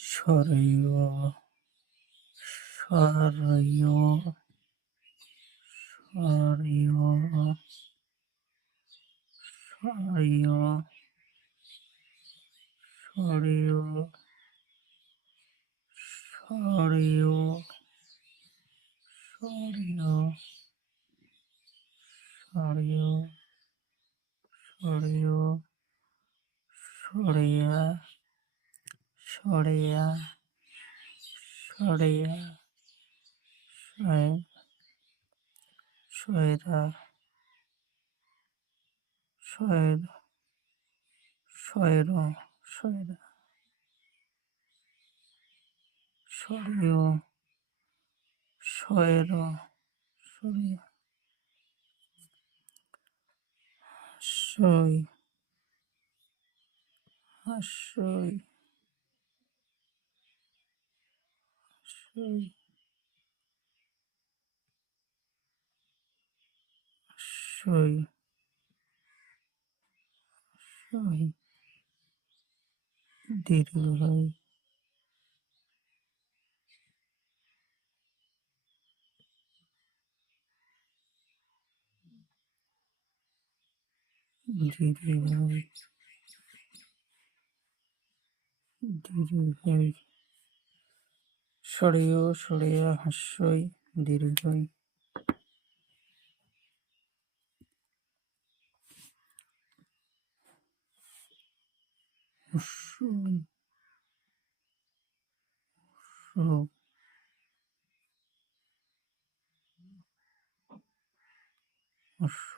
সরেয় সরেয় সরেয় সরেয় সরেয় সরেয় সরেয় সরেয় সরেয় সরেয়া সরেয়া সরেয়া সয়রা সয়ের সয়ের সয়রা সরেয় সয়ের সরিয়া সই হাসই সই সই সই দীর্ঘই দীর্ঘই দীর্ঘই সরেয় সরেয়া হাস্যই দীর্ঘই হুস্যই হুস্য হুস্য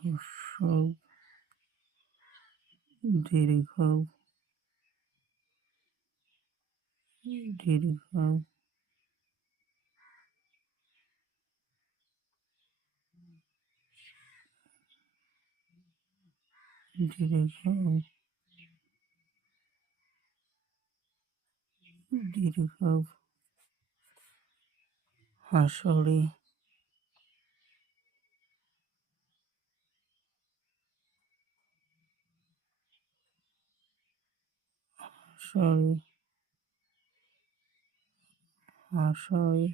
হুস্য দীর্ঘ দীর্ঘ দীর্ঘ দীর্ঘ হাসরি হাসরি হাসরি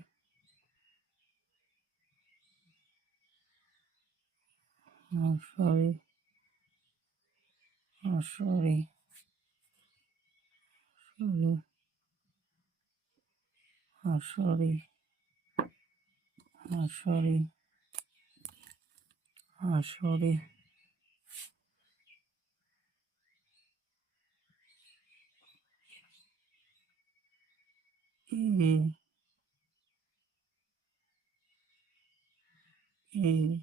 হাসরি হাসরি হাসরি হাসরি হাসরি ই ই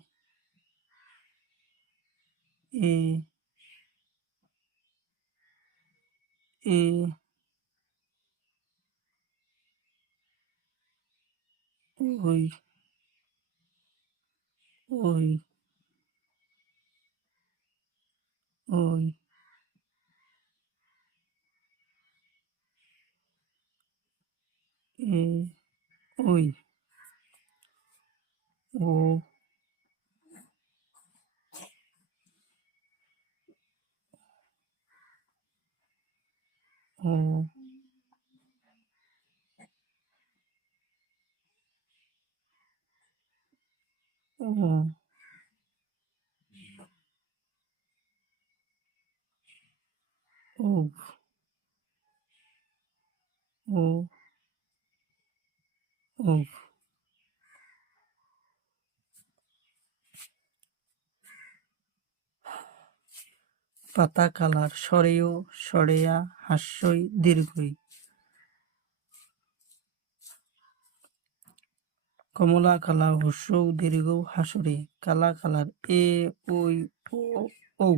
ই ই ওই ওই ওই এ ওই ও ও ও ও ও ও পাতা কালার সরেয় সরেয়া হাস্যই দীর্ঘই কমলা কালা হুস্য দীর্ঘ হাসরে কালা কালার এ ওই ও ও